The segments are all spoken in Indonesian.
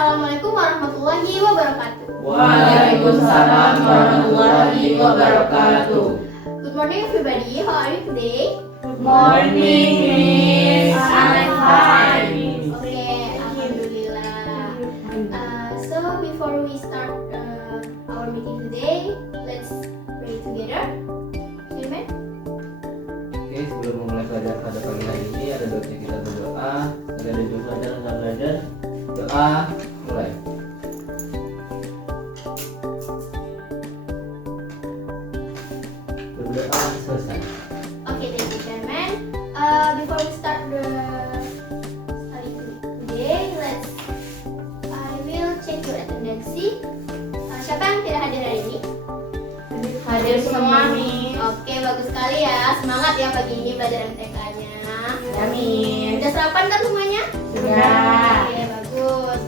Assalamualaikum warahmatullahi wabarakatuh. Waalaikumsalam warahmatullahi wabarakatuh. Good morning everybody, how are you today? Good morning, Miss. I'm fine. Okay, Alhamdulillah. So before we start our meeting today, let's pray together. Amen. Oke, sebelum memulai pelajaran pada pagi hari ini ada doanya kita berdoa. Ada doa pelajaran dan belajar. Doa mulai. Berdoa selesai. Okay, thank you, Chairman. Before we start the study today, I will check your attendance. Siapa yang tidak hadir hari ini? Hadir semua, Miss. Oke, bagus sekali ya. Semangat ya pagi ini belajar MTK-nya. Ya, Miss. Udah sarapan kan semuanya? Sudah. Oke, bagus.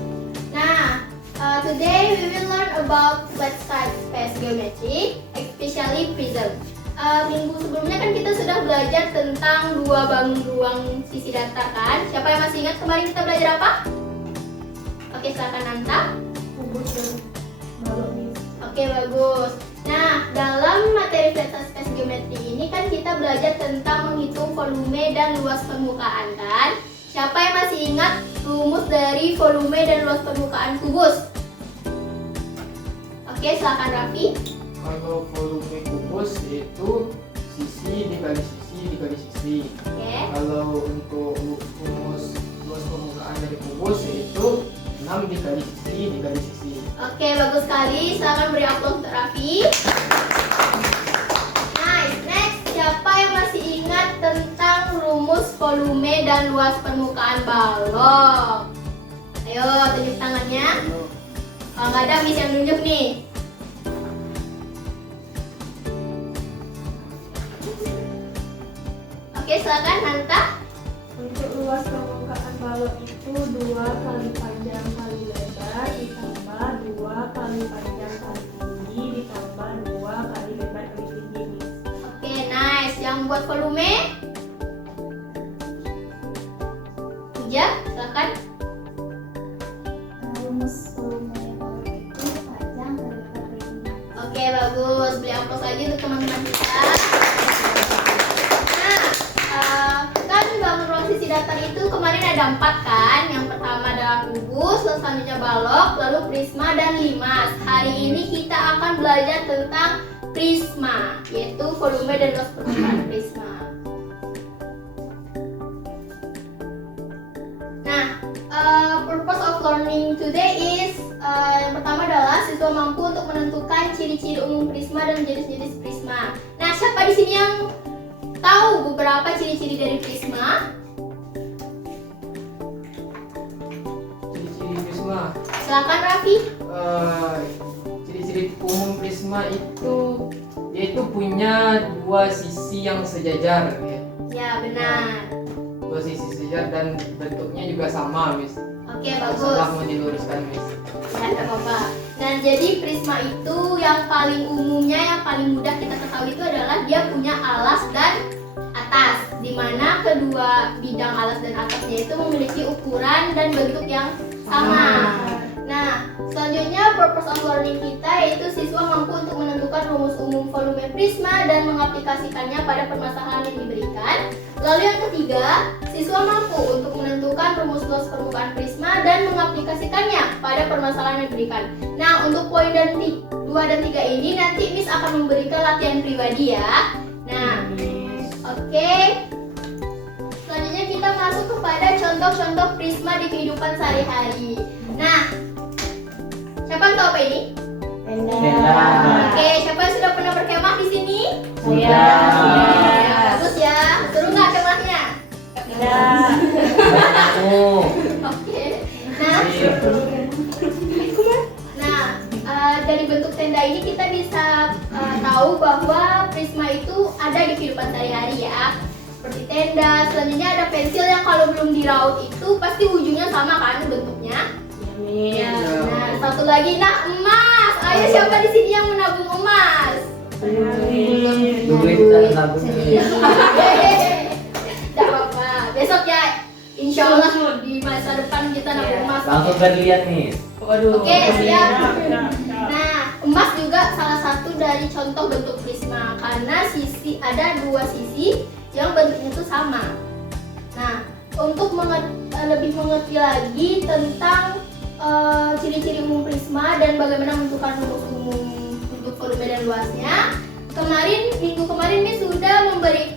Nah, today we will learn about flat side space geometry, especially prism. Minggu sebelumnya kan kita sudah belajar tentang dua bangun ruang sisi datar kan? Siapa yang masih ingat kemarin kita belajar apa? Oke, silakan Nanta. Kubus dan balok, Miss. Oke, bagus. Nah, dalam materi flat side space geometry ini kan kita belajar tentang menghitung volume dan luas permukaan kan? Siapa yang masih ingat rumus dari volume dan luas permukaan kubus? Oke, silakan Raffi. Kalau volume kubus itu sisi dikali sisi dikali sisi. Oke. Kalau untuk rumus luas permukaan dari kubus itu 6 dikali sisi dikali sisi. Oke, bagus sekali. Silakan beri aplaus untuk Raffi. Nice. Next, siapa yang masih ingat tentang rumus volume dan luas permukaan balok? Ayo, tunjuk tangannya. Kalau nggak ada, Miss yang nunjuk nih. Oke, silakan Hanta. Untuk luas permukaan balok itu 2 kali panjang kali lebar ditambah 2 kali panjang kali tinggi ditambah 2 kali lebar kali tinggi, Miss. Oke, nice. Yang buat volume? Puja, silakan. Rumus volume balok itu panjang kali lebar kali tinggi. Oke, bagus. Beri aplaus lagi untuk teman-teman kita. Nah, kan bangun ruang sisi datar itu kemarin ada 4 kan. Yang pertama adalah kubus, selanjutnya balok, lalu prisma dan limas. Hari ini kita akan belajar tentang prisma, yaitu volume dan luas permukaan prisma. Nah, purpose of learning today is yang pertama adalah siswa mampu untuk menentukan ciri-ciri umum prisma dan jenis-jenis prisma. Nah, siapa di sini yang tahu beberapa ciri-ciri dari prisma? Ciri-ciri prisma. Silakan Raffi. Ciri-ciri umum prisma itu yaitu punya dua sisi yang sejajar ya. Ya, benar. Dua sisi sejajar dan bentuknya juga sama, Miss. Oke, bagus. Salah mau diluruskan, Miss. Ya, tidak apa-apa. Nah, jadi prisma itu yang paling umumnya, yang paling mudah kita ketahui itu adalah dia punya alas dan atas, di mana kedua bidang alas dan atasnya itu memiliki ukuran dan bentuk yang sama. Nah, selanjutnya purpose of learning kita yaitu siswa mampu untuk menentukan rumus umum volume prisma dan mengaplikasikannya pada permasalahan yang diberikan. Lalu yang ketiga, siswa mampu untuk menentukan rumus luas permukaan prisma dan mengaplikasikannya pada permasalahan yang diberikan. Nah, untuk poin 2 dan 3 ini nanti Miss akan memberikan latihan pribadi ya. Nah, oke. Selanjutnya kita masuk kepada contoh-contoh prisma di kehidupan sehari-hari. Nah, siapa yang tahu apa ini? Tenda. Oke, siapa yang sudah pernah berkemah di sini? Saya. Ya, bagus ya. Seru nggak kemahnya? Tidak. Oke. Nah, dari bentuk tenda ini kita bisa tahu bahwa prisma itu ada di kehidupan sehari-hari ya. Seperti tenda. Selanjutnya ada pensil yang kalau belum diraut itu pasti ujungnya sama kan bentuknya. Ya, nah, satu lagi emas. Ayo siapa di sini yang menabung emas? Duit dan nabung. Tidak apa-apa. Besok ya, insya insya Allah di masa depan kita dapat emas. Langsung berlian nih. Waduh. Oke, siap. Ya. Nah, emas juga salah satu dari contoh bentuk prisma karena ada dua sisi yang bentuknya itu sama. Nah, untuk lebih mengerti lagi tentang ciri-ciri umum prisma dan bagaimana menentukan rumus umum untuk volume dan luasnya, minggu kemarin Miss sudah membagi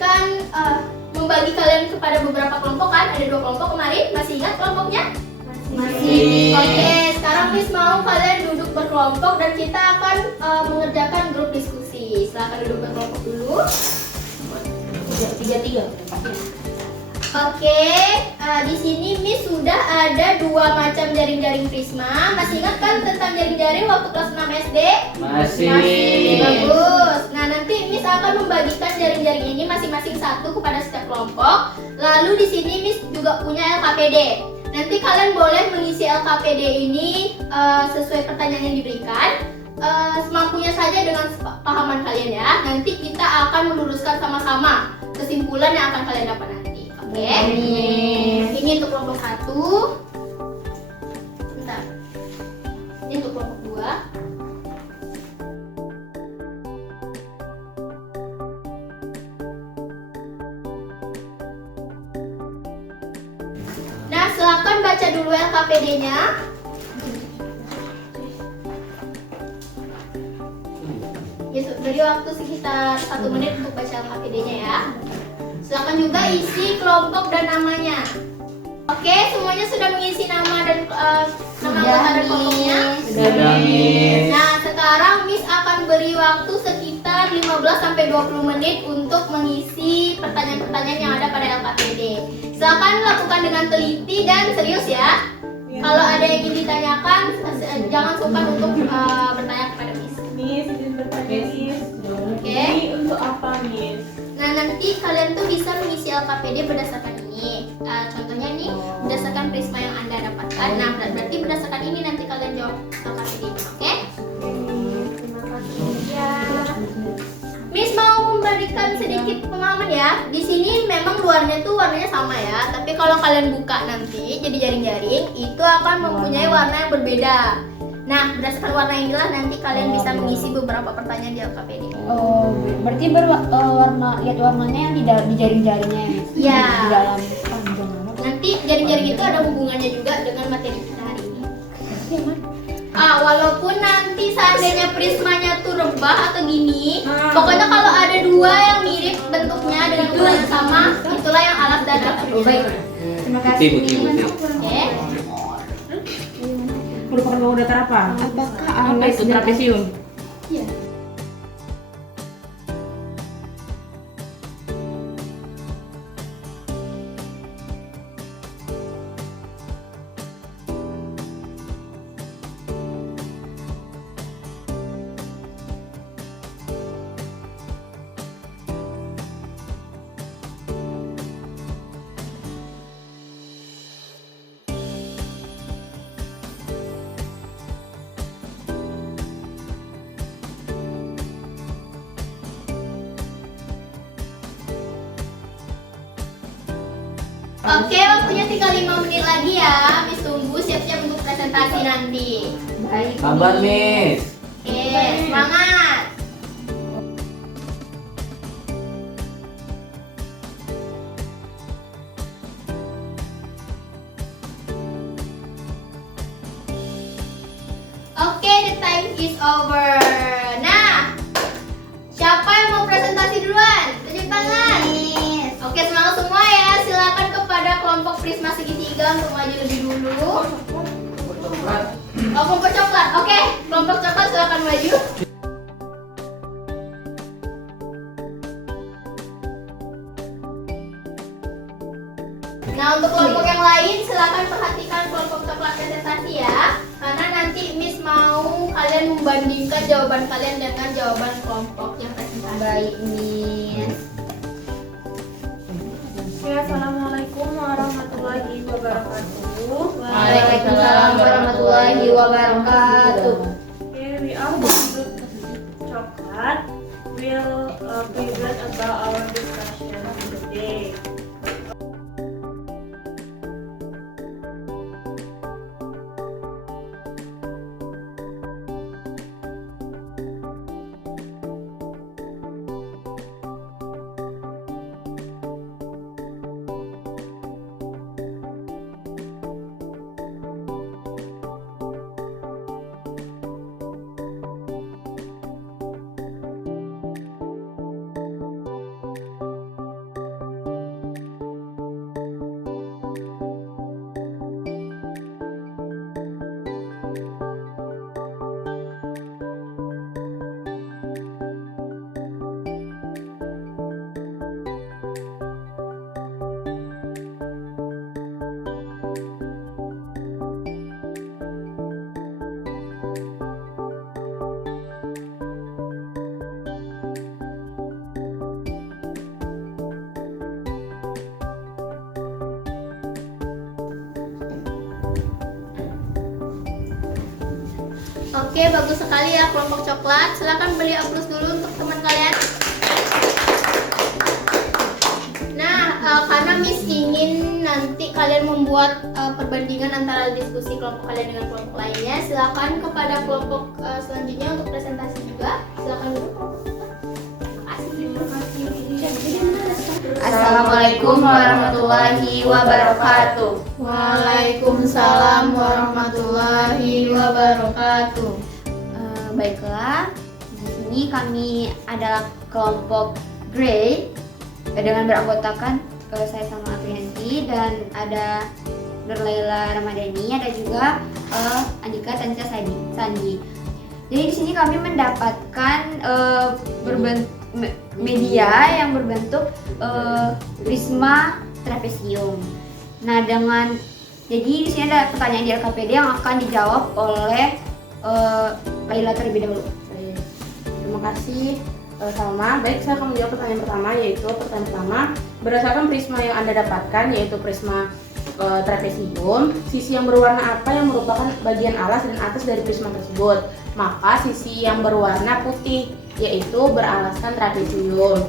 kalian kepada beberapa kelompok kan? Ada 2 kelompok kemarin, masih ingat kelompoknya? Masih. Oke, sekarang Miss mau kalian duduk berkelompok dan kita akan mengerjakan grup diskusi. Silakan duduk berkelompok dulu. 3-3. Oke, di sini Miss sudah ada 2 macam jaring-jaring prisma. Masih ingat kan tentang jaring-jaring waktu kelas 6 SD? Masih. Bagus. Nah, nanti Miss akan membagikan jaring-jaring ini masing-masing satu kepada setiap kelompok. Lalu di sini Miss juga punya LKPD. Nanti kalian boleh mengisi LKPD ini sesuai pertanyaan yang diberikan. Semampunya saja dengan pahaman kalian ya. Nanti kita akan meluruskan sama-sama kesimpulan yang akan kalian dapat nanti. Oke. Ini untuk kelompok 1. Bentar. Ini untuk kelompok 2. Nah, silakan baca dulu LKPD-nya. Beri waktu sekitar 1 menit untuk baca LKPD-nya ya. Silakan juga isi kelompok dan namanya. Oke, semuanya sudah mengisi nama dan nama anggota dan kelompoknya. Sudah, Miss. Nah, sekarang Miss akan beri waktu sekitar 15-20 menit untuk mengisi pertanyaan-pertanyaan yang ada pada LKPD. Silakan lakukan dengan teliti dan serius ya. Kalau ada yang ingin ditanyakan, jangan sungkan untuk bertanya kepada Miss. Miss, izin bertanya Miss. Oke. Ini untuk apa Miss? Nah, nanti kalian tuh bisa mengisi LKPD berdasarkan ini. Contohnya nih, berdasarkan prisma yang Anda dapatkan. Nah, berarti berdasarkan ini nanti kalian jawab LKPD-nya, oke? Terima kasih ya. Miss mau memberikan sedikit pemahaman ya. Di sini memang luarnya tuh warnanya sama ya, tapi kalau kalian buka nanti jadi jaring-jaring, itu akan mempunyai warna yang berbeda. Nah, berdasarkan warna inilah nanti kalian bisa mengisi beberapa pertanyaan di LKPD. Oh, berarti lihat warnanya yang di jaring-jaringnya ya? Iya. Di dalam panjang apa? Nanti jaring-jaring itu ada hubungannya juga dengan materi kita hari ini. Walaupun nanti seandainya prismanya tuh rebah atau gini, pokoknya kalau ada 2 yang mirip bentuknya dengan ukuran yang sama, itulah yang alas dan LKPD. Terima Bukti. Oke. Merupakan bangunan datar apa? Apakah Apa itu trapesium? Iya. Oke, waktunya tinggal 5 menit lagi ya. Miss tunggu siap-siap untuk presentasi nanti. Baik. Sabar, Miss. Oke, semangat. Oke, the time is over. Nah, siapa yang mau presentasi duluan? Tunjuk tangan. Oke, semangat semua ya. Silakan kepada kelompok prisma segitiga untuk maju lebih dulu. Oh, kelompok coklat. Oke, kelompok coklat silakan maju. Nah, untuk kelompok yang lain silakan perhatikan kelompok coklat presentasi ya. Karena nanti Miss mau kalian membandingkan jawaban kalian dengan jawaban kelompok yang presentasi. Baik, Miss. Ya, assalamualaikum warahmatullahi wabarakatuh. Waalaikumsalam warahmatullahi wabarakatuh. Here we are from group coklat. We'll present about our discussion today. Oke, bagus sekali ya kelompok coklat. Silakan beli aplaus dulu untuk teman kalian. Nah, karena Miss ingin nanti kalian membuat perbandingan antara diskusi kelompok kalian dengan kelompok lainnya, silakan kepada kelompok selanjutnya untuk presentasi juga. Silakan dulu. Terima kasih. Assalamualaikum warahmatullahi wabarakatuh. Waalaikumsalam warahmatullahi wabarakatuh. Baiklah, di sini kami adalah kelompok Grey dengan beranggotakan saya sama Aprianti dan ada Nur Laila Ramadhani, ada juga Andika Tansya Sandi. Jadi di sini kami mendapatkan media yang berbentuk prisma trapesium. Nah, jadi di sini ada pertanyaan di LKPD yang akan dijawab oleh Laila terlebih dahulu. Terima kasih Salma. Baik, saya akan menjawab pertanyaan pertama, yaitu pertanyaan pertama, berdasarkan prisma yang Anda dapatkan, yaitu prisma trapesium, sisi yang berwarna apa yang merupakan bagian alas dan atas dari prisma tersebut? Maka sisi yang berwarna putih, yaitu beralaskan trapesium.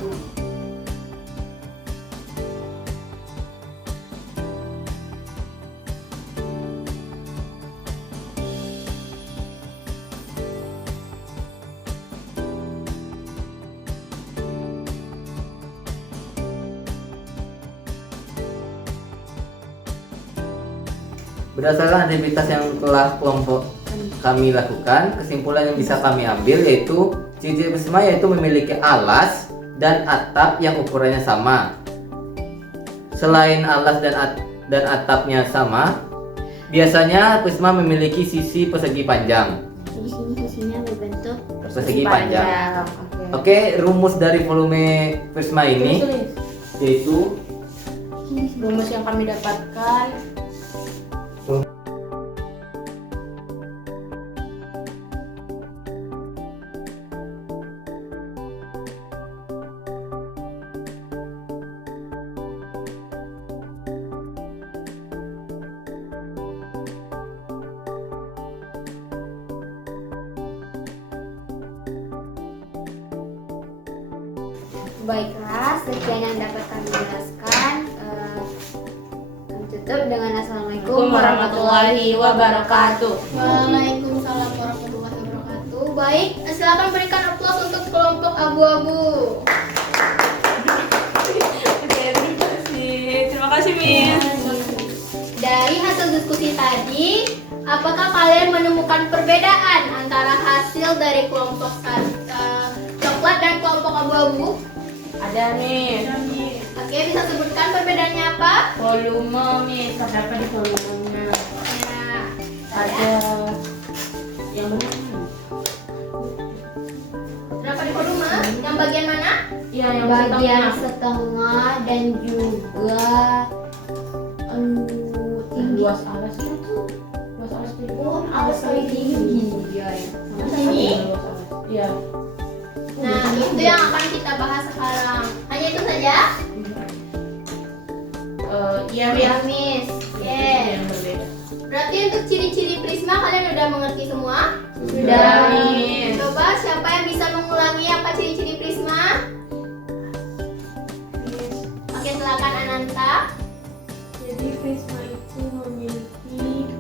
Berdasarkan aktivitas yang telah kelompok kami lakukan, kesimpulan yang bisa kami ambil yaitu ciri-ciri prisma yaitu memiliki alas dan atap yang ukurannya sama. Selain alas dan atapnya sama, biasanya prisma memiliki sisi persegi panjang. Di sini sisinya berbentuk Persegi panjang. Oke, rumus dari volume prisma ini yaitu Rumus yang kami dapatkan Baiklah, sekian yang dapat kami jelaskan. Kami tutup dengan Assalamualaikum warahmatullahi wabarakatuh. Waalaikumsalam warahmatullahi wabarakatuh. Baik, silakan berikan aplaus untuk kelompok abu-abu. Terima kasih, Miss. Dari hasil diskusi tadi, apakah kalian menemukan perbedaan antara hasil dari kelompok coklat dan kelompok abu-abu? Ada, Miss. Oke, bisa sebutkan perbedaannya apa? Volume, Miss. Ada apa di volumenya? Ya, Ada yang berapa di volume? Yang bagian mana? Iya, yang Bagian setengah. setengah dan juga tinggi. Luas alasnya tuh. Luas alas itu. Oh, alas paling tinggi. Iya ya. Ini? Iya. Nah, itu yang akan kita bahas sekarang. Hanya itu saja? Iya, Ya, Miss. Miss. Oke. Yang berbeda. Berarti untuk ciri-ciri prisma kalian udah mengerti semua? Sudah, Miss. Coba siapa yang bisa mengulangi apa ciri-ciri prisma? Oke, silakan Ananta. Jadi prisma itu memiliki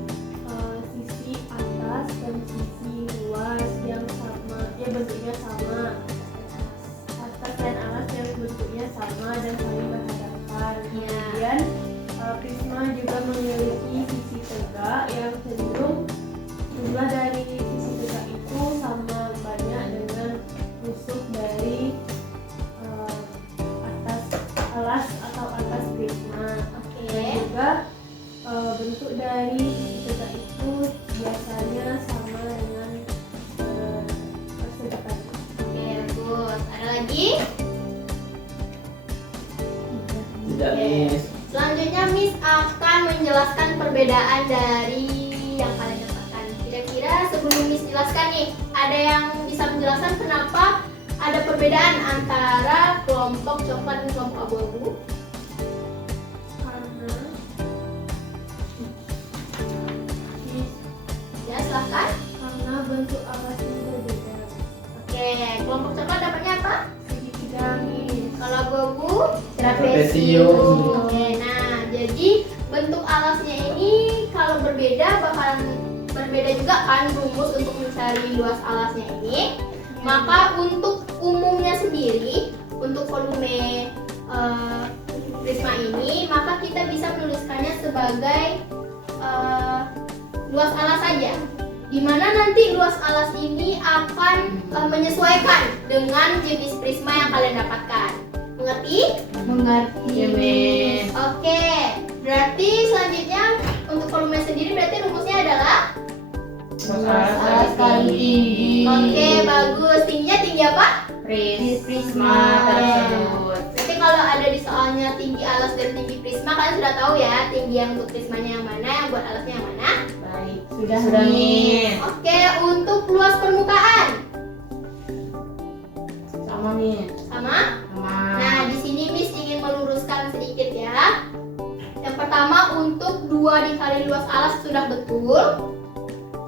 sisi atas dan sisi luas yang sama, ya bentuknya sama. Atas dan alas yang bentuknya sama dan saling berhadapan. Ya. Kemudian prisma juga memiliki sisi tegak yang cenderung jumlah dari sisi tegak itu sama banyak dengan nusuk dari atas alas atau atas prisma. Dan juga bentuk dari sisi tegak itu biasanya sama dengan persegi. Oke, bagus. Ada lagi? tidak, Miss. Selanjutnya Miss akan menjelaskan perbedaan dari yang kalian dapatkan. Kira-kira sebelum Miss jelaskan nih, ada yang bisa menjelaskan kenapa ada perbedaan antara kelompok coklat dan kelompok abu-abu? Karena Ya, silahkan. karena bentuk alas yang berbeda. Oke, kelompok coklat dapatnya apa? Segitiga Miss. Kalau Gogu Trapesium. Oke, nah jadi bentuk alasnya ini kalau berbeda bakalan berbeda juga kan rumus untuk mencari luas alasnya ini. Maka untuk umumnya sendiri, untuk volume prisma ini, maka kita bisa menuliskannya sebagai luas alas saja. Dimana nanti luas alas ini akan menyesuaikan dengan jenis prisma yang kalian dapatkan. Mengerti? Mengerti. Ya, Miss. Oke, berarti selanjutnya untuk volume sendiri berarti rumusnya adalah Alas kali tinggi. oke, bagus. Tingginya tinggi apa? Prisma tersebut. Berarti kalau ada di soalnya tinggi alas dan tinggi prisma, kalian sudah tahu ya tinggi yang untuk prismanya yang mana, yang buat alasnya yang mana. Baik. Sudah, Sudah Miss. Miss. Oke, untuk luas permukaan Sama Miss. sama. Sama. Nah, di sini Miss ingin meluruskan sedikit ya. Yang pertama untuk 2 dikali luas alas sudah betul.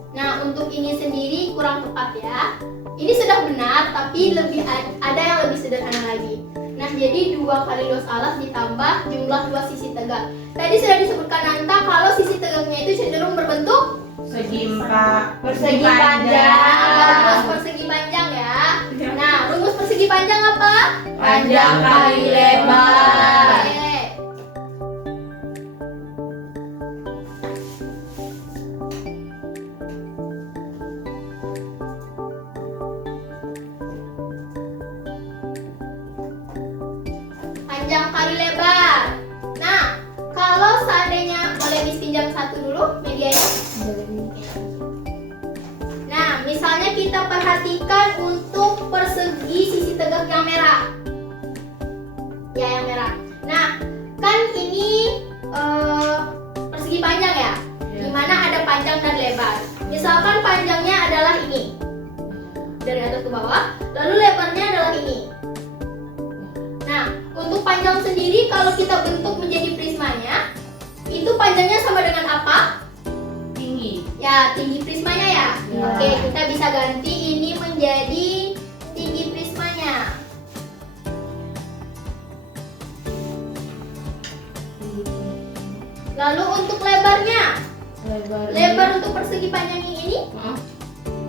Nah, untuk ini sendiri kurang tepat ya. Ini sudah benar, tapi ada yang lebih sederhana lagi. Nah, jadi 2 kali luas alas ditambah jumlah luas sisi tegak. Tadi sudah disebutkan Nanta kalau sisi tegaknya itu cenderung berbentuk Persegi empat. Persegi Nah, panjang. rumus persegi panjang ya. Nah, rumus persegi panjang apa? Panjang kali lebar. Oke. Panjang kali lebar. Nah, kalau seandainya boleh dipinjam satu dulu medianya. Nah, misalnya kita perhatikan untuk persegi sisi tegak yang merah. Ya, yang merah. Nah, kan ini persegi panjang ya, Ya. dimana ada panjang dan lebar. Misalkan panjangnya adalah ini, dari atas ke bawah, lalu lebarnya adalah ini. Nah, untuk panjang sendiri kalau kita bentuk menjadi prismanya, itu panjangnya sama dengan apa? Tinggi. Ya, tinggi prismanya ya. Ya. Oke, kita bisa ganti ini menjadi tinggi prismanya. Lalu untuk lebarnya, lebar untuk persegi panjang yang ini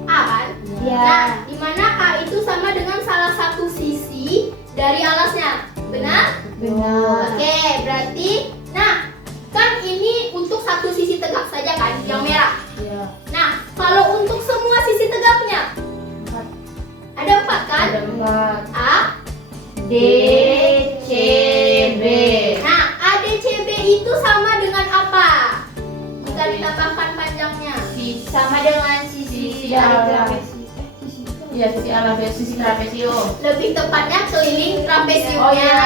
A kan? Ya. Nah, di mana A itu sama dengan salah satu sisi dari alasnya. Benar? Benar. Oke, berarti nah, kan ini untuk satu sisi tegak saja kan, yang merah. Ya. Nah, kalau untuk semua sisi tegaknya ada 4 kan? Ada 4. A. D, C, B. Nah, ADCB itu sama dengan apa? Jika ditambahkan panjangnya. Sama dengan sisi Sisi dari alas. trapesi. Iya, sisi alas ya, sisi trapesium. Lebih tepatnya keliling trapesiumnya. Oh, iya.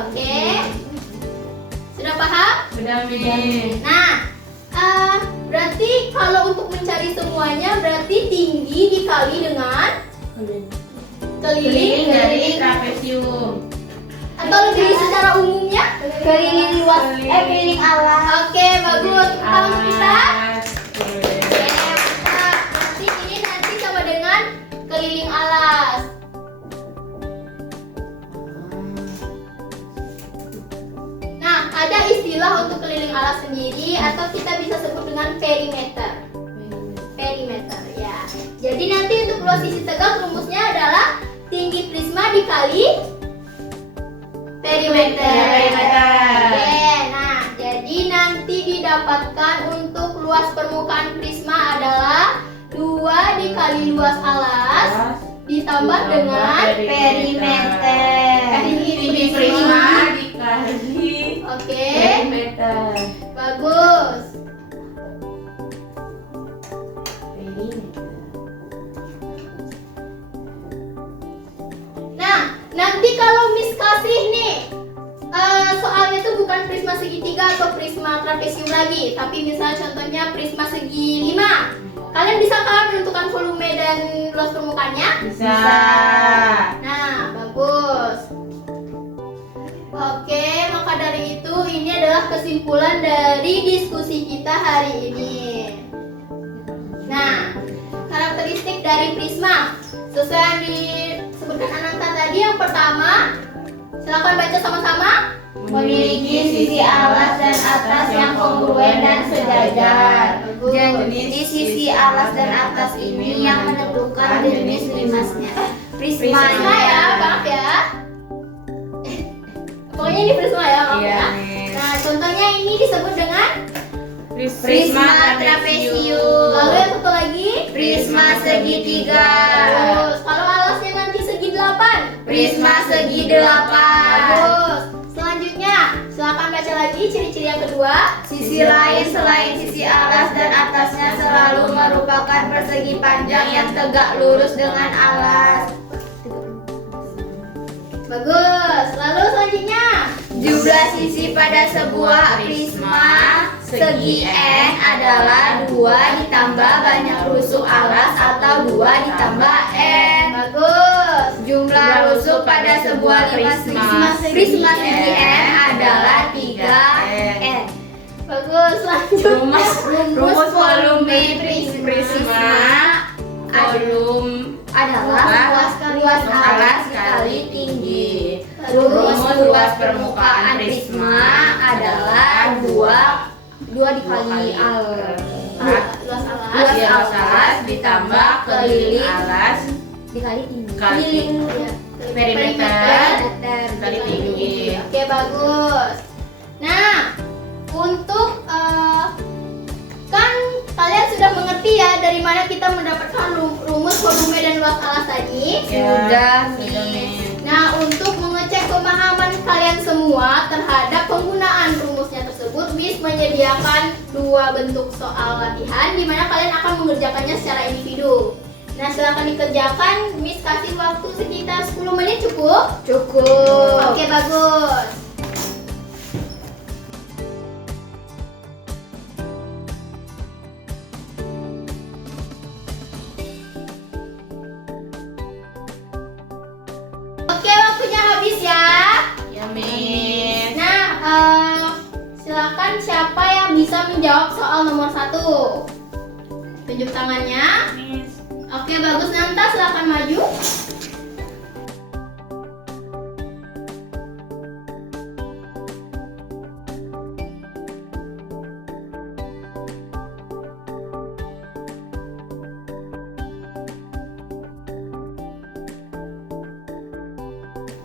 Oke. Sudah paham? Sudah Miss. Nah, berarti kalau untuk mencari semuanya berarti tinggi dikali dengan Keliling dari keliling trapesium. atau lebih secara umumnya Keliling luas, keliling alas. Oke, bagus. Tangan kita. Alas. Oke, mantap. Berarti ini nanti sama dengan keliling alas. Nah, ada istilah untuk keliling alas sendiri atau kita bisa sebut dengan perimeter. Perimeter ya. Jadi nanti untuk luas sisi tegak rumusnya adalah tinggi prisma dikali perimeter. Ya, perimeter. Oke, nah jadi nanti didapatkan untuk luas permukaan prisma adalah 2 dikali luas alas ditambah dengan perimeter. Tinggi prisma dikali Oke, perimeter. bagus. Nah, nanti kalau Miss kasih nih soalnya itu bukan prisma segitiga atau prisma trapesium lagi, tapi misalnya contohnya prisma segi 5. Kalian bisa kan menentukan volume dan luas permukaannya? Bisa. Nah, bagus. Oke, maka dari itu ini adalah kesimpulan dari diskusi kita hari ini. Nah, karakteristik dari prisma. Sesuai yang disebutkan Ananta tadi, yang pertama, silakan baca sama-sama. Memiliki sisi alas dan atas yang kongruen dan sejajar. Jadi sisi alas dan atas ini yang menentukan jenis prismanya. Prisma ya, maaf ya. Pokoknya ini prisma ya, maaf ya. Nah, contohnya ini disebut dengan Prisma trapesium. lalu yang satu lagi Prisma segitiga. terus. Kalau alasnya nanti segi 8. Prisma segi 8. Bagus. Selanjutnya, silakan baca lagi ciri-ciri yang kedua. Sisi lain selain sisi alas dan atasnya selalu merupakan persegi panjang yang tegak lurus dengan alas. Bagus. Lalu selanjutnya, Jumlah sisi pada sebuah prisma segi n adalah 2 ditambah banyak rusuk alas atau 2 ditambah n. bagus. Jumlah rusuk pada sebuah prisma segi n adalah 3n. Bagus. Lanjut. Rumus volume prisma volume adalah luas alas kali tinggi. Rumus luas permukaan prisma adalah 2 dikali Luas luas alas. alas ditambah keliling alas dikali tinggi. Kali Ya. perimeter kali tinggi. Oke, bagus. Nah, untuk kan kalian sudah mengerti ya dari mana kita mendapatkan rumus volume dan luas alas tadi. Sudah, Sudah, Miss. Miss. Nah, untuk mengecek pemahaman kalian semua terhadap penggunaan rumusnya tersebut, Miss menyediakan 2 bentuk soal latihan di mana kalian akan mengerjakannya secara individu. Nah, silakan dikerjakan. Miss kasih waktu sekitar 10 menit cukup? Cukup. Oke, bagus. Oke, waktunya habis ya. Ya, Miss. Nah, silakan siapa yang bisa menjawab soal nomor 1? Tunjuk tangannya. Oke, bagus. Nanta, silakan maju.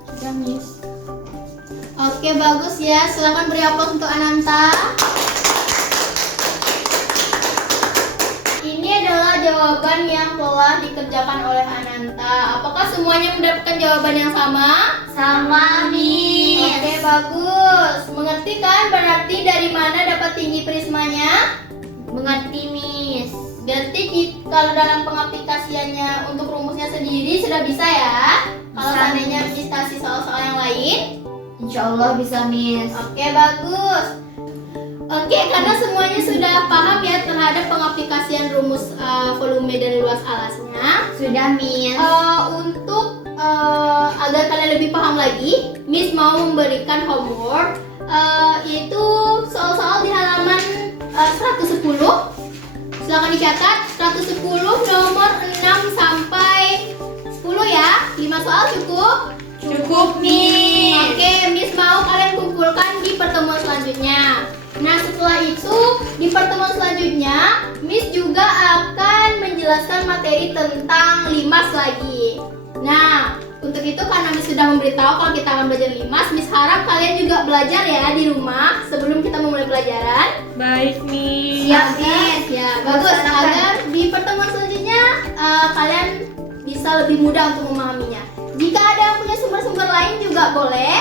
Sudah, Miss. Oke, bagus ya. Silakan beri aplaus untuk Ananta. Ini adalah jawaban yang telah dikerjakan oleh Ananta. Apakah semuanya mendapatkan jawaban yang sama? Sama, Miss. Oke, bagus. Mengerti kan berarti dari mana dapat tinggi prismanya? Mengerti, Miss. Berarti kalau dalam pengaplikasiannya untuk rumusnya sendiri sudah bisa ya? Kalau Bisa. seandainya kasih soal-soal yang lain? Insya Allah bisa, Miss. Oke, bagus. Oke, karena semuanya sudah paham ya terhadap pengaplikasian rumus volume dan luas alasnya. Sudah, Miss. Untuk agar kalian lebih paham lagi, Miss mau memberikan homework yaitu soal-soal di halaman 110. Silakan dicatat 110 nomor 6 sampai 10 ya. 5 soal cukup? Cukup, Miss. Oke, Miss mau kalian kumpulkan di pertemuan selanjutnya. Nah, setelah itu di pertemuan selanjutnya Miss juga akan menjelaskan materi tentang limas lagi. Nah, untuk itu karena Miss sudah memberitahu kalau kita akan belajar limas, Miss harap kalian juga belajar ya di rumah sebelum kita memulai pelajaran. Baik, Miss. Siap, Miss. Ya, bagus. Agar di pertemuan selanjutnya kalian bisa lebih mudah untuk memahaminya. Jika ada yang punya sumber-sumber lain juga boleh.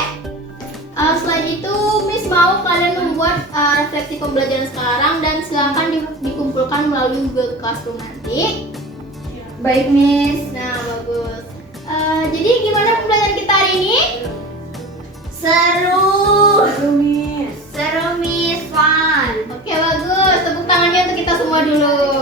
Selain itu, Miss mau kalian membuat refleksi pembelajaran sekarang dan silakan dikumpulkan melalui Google Classroom nanti. Baik, Miss. Nah, bagus. Jadi gimana pembelajaran kita hari ini? Seru. Seru, Miss. Seru, Miss. Fun. Oke, bagus. Tepuk tangannya untuk kita semua dulu.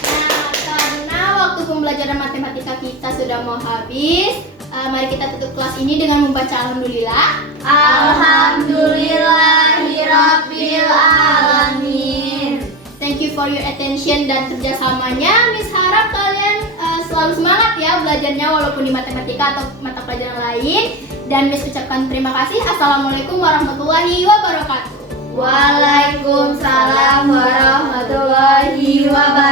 Nah, karena waktu pembelajaran matematika kita sudah mau habis, mari kita tutup kelas ini dengan membaca alhamdulillah. Alhamdulillahirabbil alamin. Thank you for for your attention dan kerjasamanya. Miss harap kalian selalu semangat ya belajarnya walaupun di matematika atau mata pelajaran lain. Dan Miss ucapkan terima kasih. Assalamualaikum warahmatullahi wabarakatuh. Waalaikumsalam warahmatullahi wabarakatuh.